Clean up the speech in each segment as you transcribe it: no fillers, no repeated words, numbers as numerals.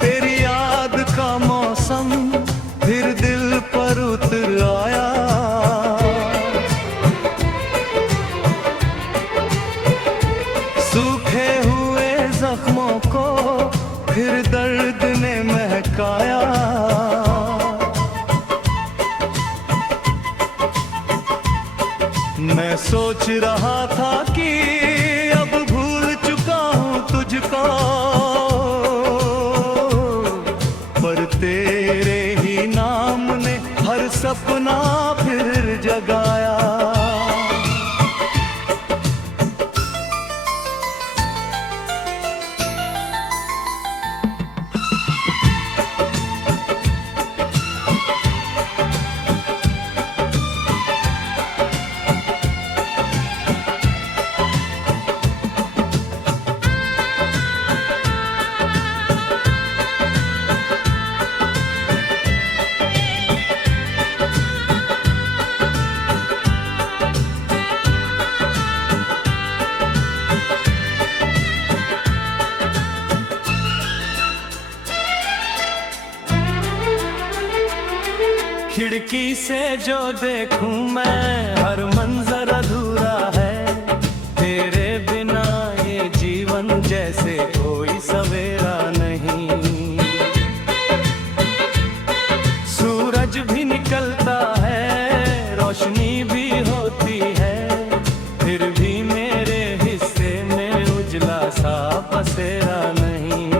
तेरी याद का मौसम फिर दिल पर उतर आया, सूखे हुए जख्मों को फिर दर्द ने महकाया। मैं सोच रहा था कि अब भूल चुका हूँ तुझको, पर तेरे ही नाम ने हर सपना फिर जगाया। खिड़की से जो देखूं मैं हर मंजर अधूरा है, तेरे बिना ये जीवन जैसे कोई सवेरा नहीं। सूरज भी निकलता है, रोशनी भी होती है, फिर भी मेरे हिस्से में उजला सा पसेरा नहीं।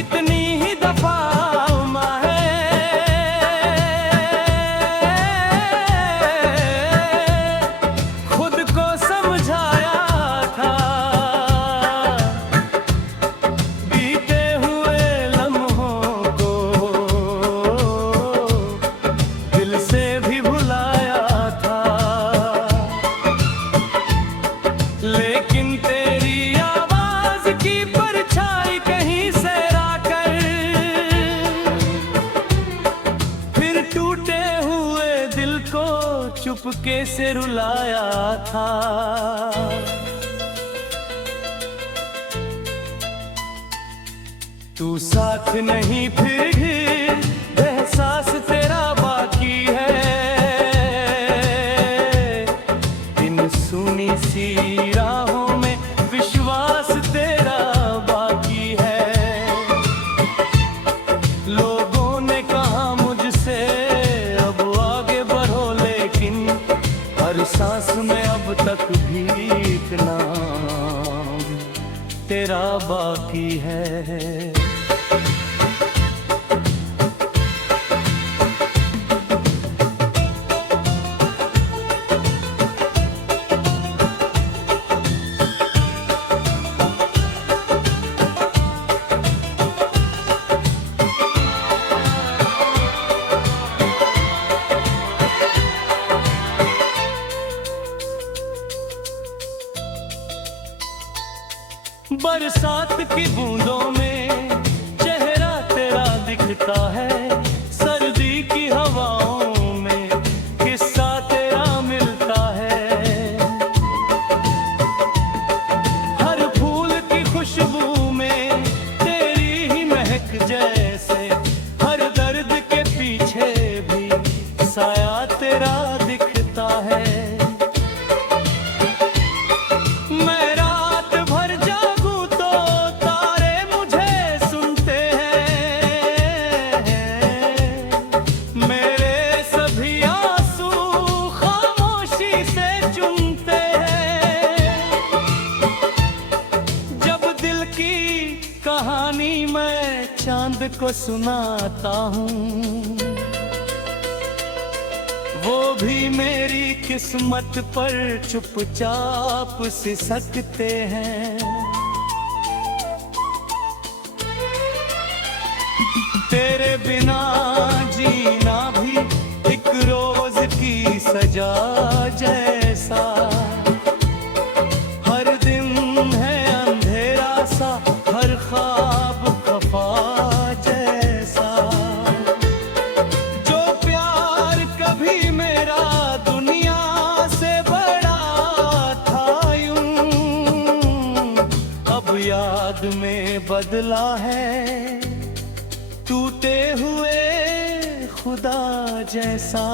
इतनी ही दफा लेकिन तेरी आवाज की परछाई कहीं से आकर फिर टूटे हुए दिल को चुपके से रुलाया था। तू साथ नहीं फिर भी एहसास तेरा बाकी है, इन सुनी सी राहों में विश्वास तेरा बाकी है। लोगों ने कहा मुझसे अब आगे बढ़ो, लेकिन हर सांस में अब तक भी एक नाम तेरा बाकी है। बरसात की बूंदों में चेहरा तेरा दिखता है, सर्दी की हवाओं में किस्सा तेरा मिलता है। हर फूल की खुशबू में तेरी ही महक जैसे, हर दर्द के पीछे भी साया तेरा दिखता है। कहानी मैं चांद को सुनाता हूँ, वो भी मेरी किस्मत पर चुपचाप सिसकते हैं। तेरे बिना जीना भी एक रोज की सजा जैसा, हर दिन है अंधेरा सा, हर ख्वाब खफा जैसा। जो प्यार कभी बदला है, टूटे हुए खुदा जैसा।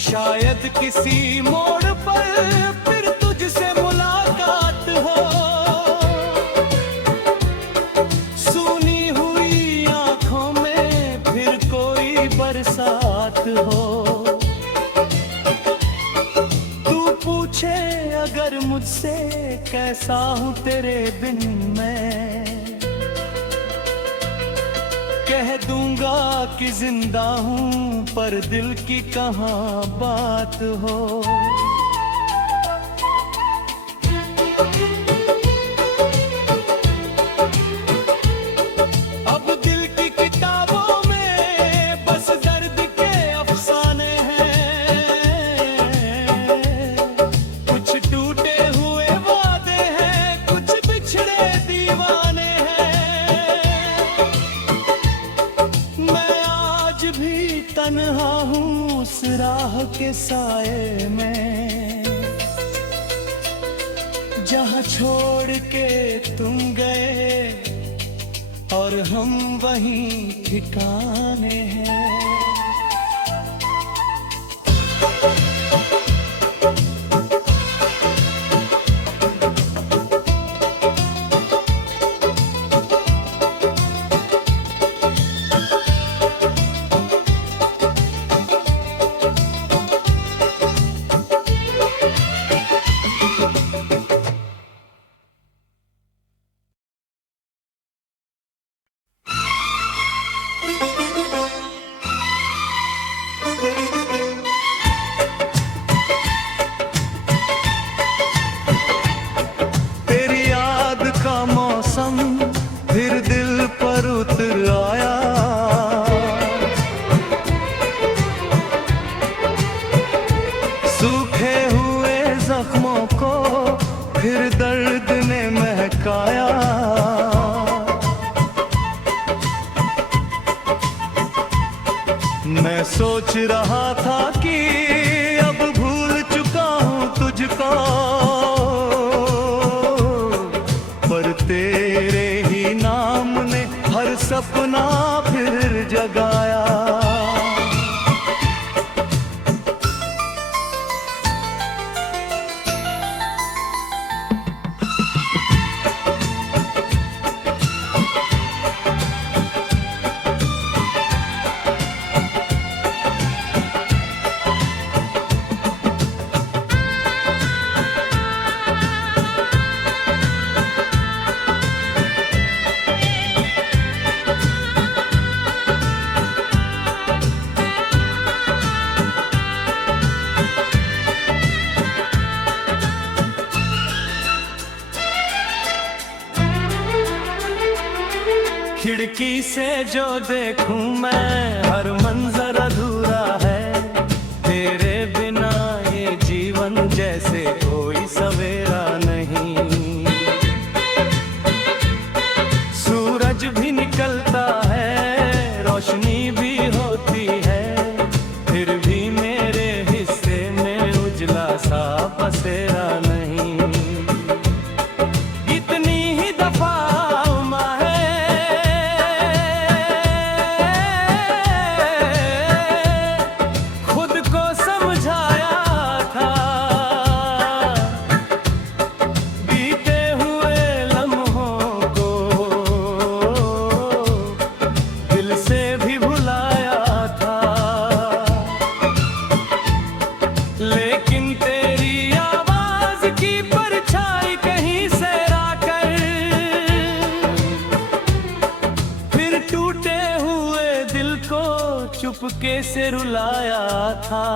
शायद किसी मोड़ पर फिर तुझसे मुलाकात हो, सूनी हुई आंखों में फिर कोई बरसात हो। तू पूछे अगर मुझसे कैसा हूँ तेरे बिन मैं, कह दूंगा कि जिंदा हूँ पर दिल की कहाँ बात हो। अब दिल की किताबों में बस दर्द के अफसाने हैं, कुछ टूटे हुए वादे हैं, कुछ बिछड़े दीवाने हैं। मैं आज भी तन्हा हूँ उस राह के साए में, जहाँ छोड़ के तुम गए और हम वहीं ठिकाने हैं। फिर दिल पर उतर आया, सूखे हुए जख्मों को फिर दर्द ने महकाया। मैं सोच रहा था कि अब भूल चुका हूँ तुझको, पर तेरे ही नाम ने हर सपना फिर जगाया। खिड़की से जो देखूं मैं हर मंजर अधूरा है, तेरे बिना ये जीवन जैसे कोई सवेरा नहीं। सूरज भी निकलता है, रोशनी भी होती है, फिर भी मेरे हिस्से में उजला सा बसेरा नहीं। इतनी ही दफा चुपके से रुलाया था।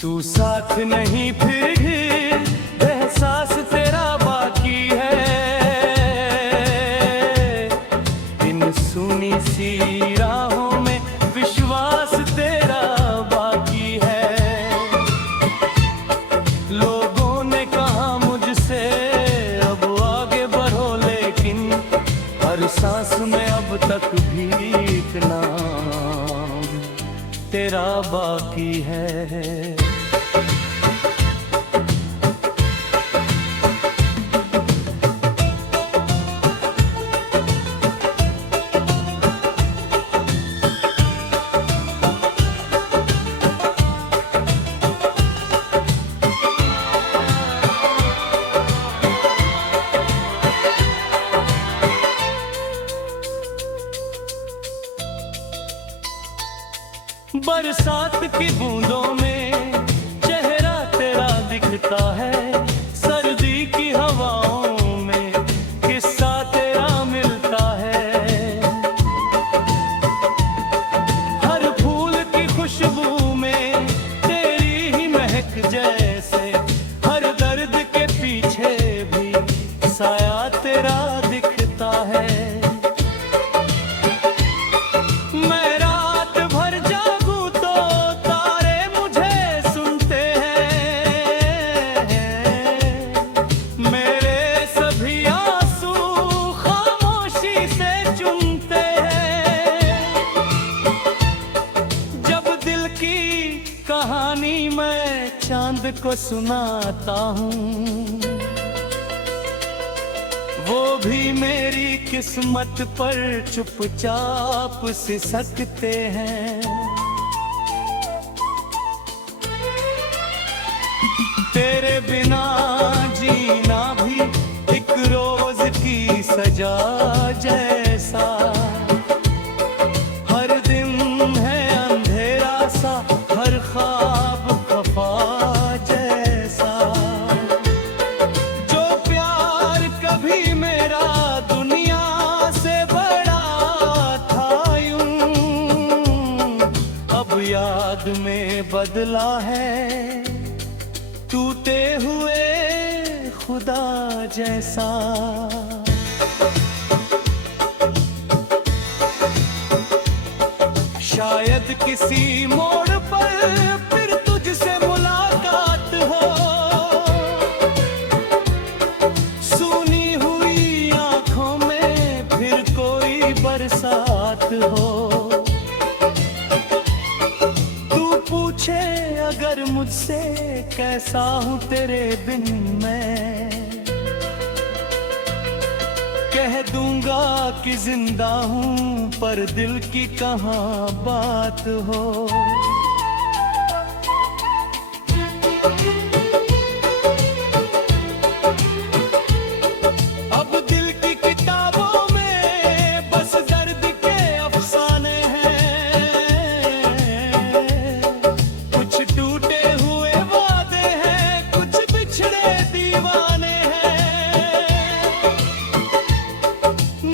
तू साथ नहीं फिर भी एहसास तेरा बाकी है, इन सुनी सी राहों में विश्वास तेरा बाकी है। लोगों ने कहा मुझसे अब आगे बढ़ो, लेकिन हर सांस में अब तक भी एक नाम तेरा बाकी है। बरसात की बूंदों में चेहरा तेरा दिखता है, सर्दी की हवाओं में किस्सा तेरा मिलता है। हर फूल की खुशबू में तेरी ही महक जैसे, हर दर्द के पीछे भी साया तेरा दिखता है। कहानी मैं चांद को सुनाता हूँ, वो भी मेरी किस्मत पर चुपचाप सिसकते हैं। तेरे बिना जीना भी एक रोज की सजा जैसा, हर दिन है अंधेरा सा, हर ख्वाब खफा जैसा। जो प्यार कभी मेरा दुनिया से बड़ा था यूं, अब याद में बदला है टूटे हुए खुदा जैसा। शायद किसी मोड़ पर फिर तुझसे मुलाकात हो, सुनी हुई आंखों में फिर कोई बरसात हो। तू पूछे अगर मुझसे कैसा हूँ तेरे बिन मैं, कह दूंगा कि जिंदा हूँ पर दिल की कहाँ बात हो। अब दिल की किताबों में बस दर्द के अफसाने हैं, कुछ टूटे हुए वादे हैं, कुछ बिछड़े दीवाने हैं।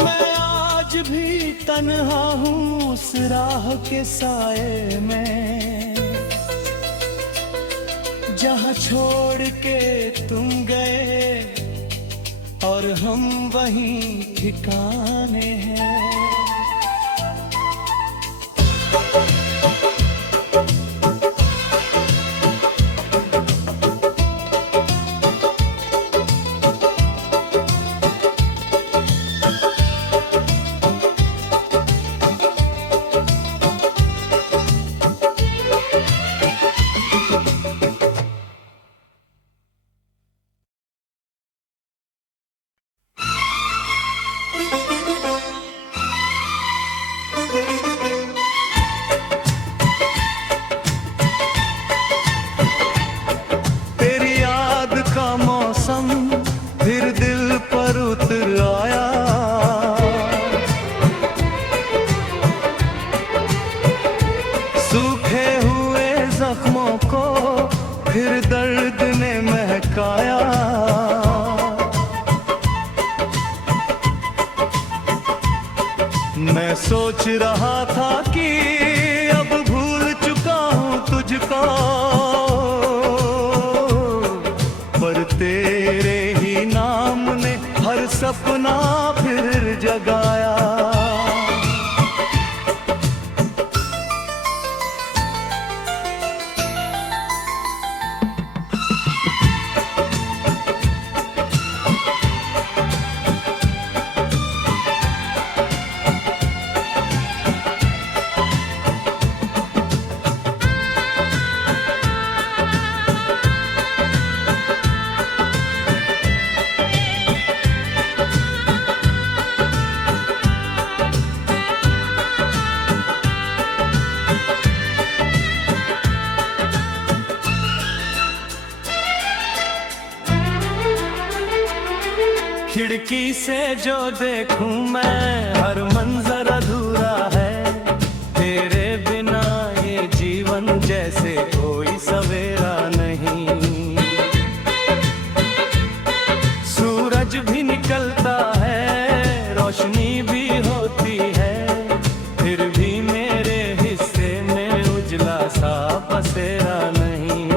मैं आज भी तन्हा हूँ उस राह के साए में, जहाँ छोड़ के तुम गए और हम वहीं ठिकाने हैं। फिर दर्द ने महकाया। मैं सोच रहा था कि अब भूल चुका हूँ तुझको, पर तेरे ही नाम ने हर सपना फिर जगाया। खिड़की से जो देखूं मैं हर मंजर अधूरा है। तेरे बिना ये जीवन जैसे कोई सवेरा नहीं। सूरज भी निकलता है, रोशनी भी होती है, फिर भी मेरे हिस्से में उजला सा बसेरा नहीं।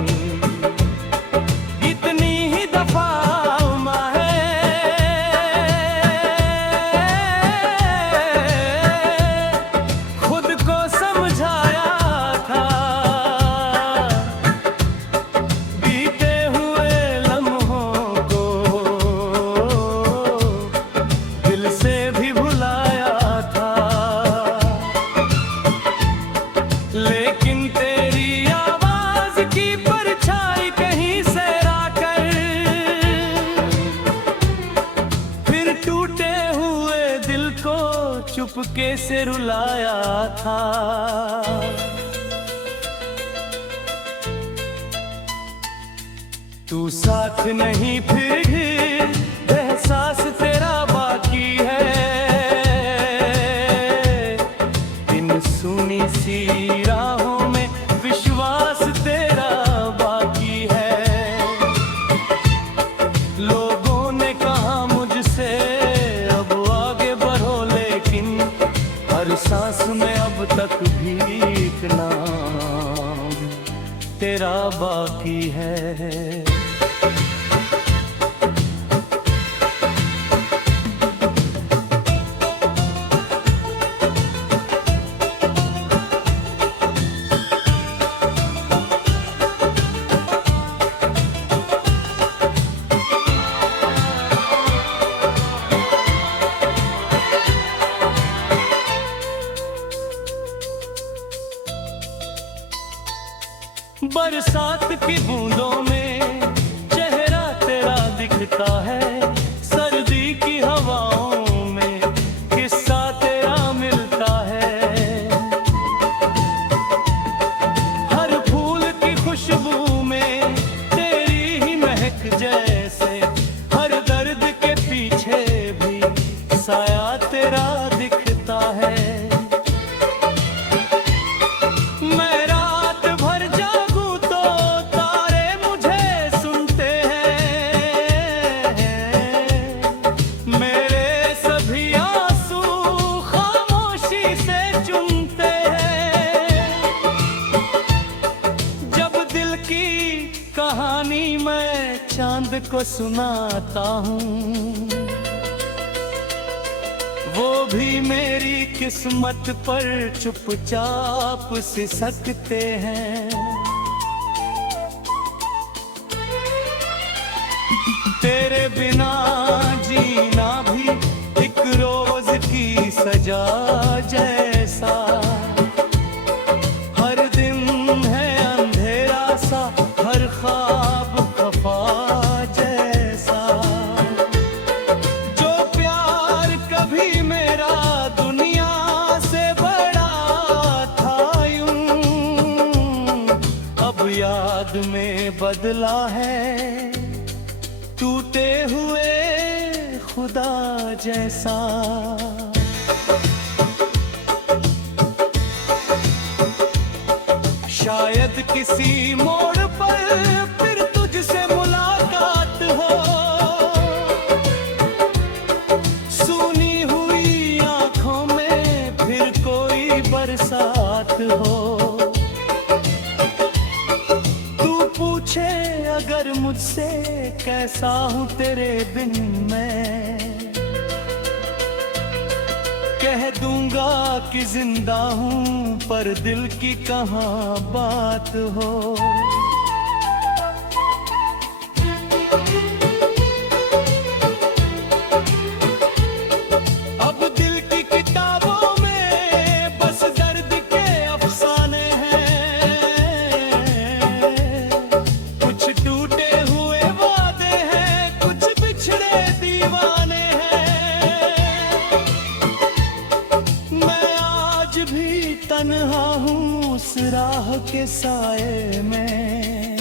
इतनी ही दफा चुपके से रुलाया था। तू साथ नहीं फिर भी एहसास तेरा बाकी है। इन सुनी सी राहों में विश्वास तेरा बाकी है। लोगों ने कहा मुझसे अब आगे बढ़ो, लेकिन हर सांस में अब तक भी एक नाम तेरा बाकी है। बरसात की बूंदों में चेहरा तेरा दिखता है। सर्दी की हवाओं में किस्सा तेरा मिलता है। हर फूल की खुशबू में तेरी ही महक जैसे, हर दर्द के पीछे भी साया तेरा दिखता है। कहानी मैं चांद को सुनाता हूँ, वो भी मेरी किस्मत पर चुपचाप सिसकते हैं। तेरे बिना जीना भी एक रोज की सजा जैसा। हर दिन है अंधेरा सा, हर ख्वाब खफा जैसा। जो प्यार कभी मेरा दुनिया से बड़ा था यूं, अब याद में बदला है टूटे हुए खुदा जैसा। शायद किसी मोड़ पर फिर तुझसे मुलाकात हो, सूनी हुई आंखों में फिर कोई बरसात हो। तू पूछे अगर मुझसे कैसा हूँ तेरे बिन मैं, कह दूंगा कि जिंदा हूँ पर दिल की कहाँ बात हो। अब दिल की किताबों में बस दर्द के अफसाने हैं। कुछ टूटे हुए वादे हैं, कुछ बिछड़े दीवाने हैं। मैं आज भी तन्हा हूँ उस राह के साए में,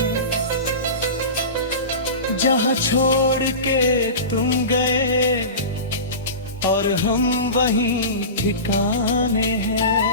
जहाँ छोड़ के तुम गए और हम वहीं ठिकाने हैं।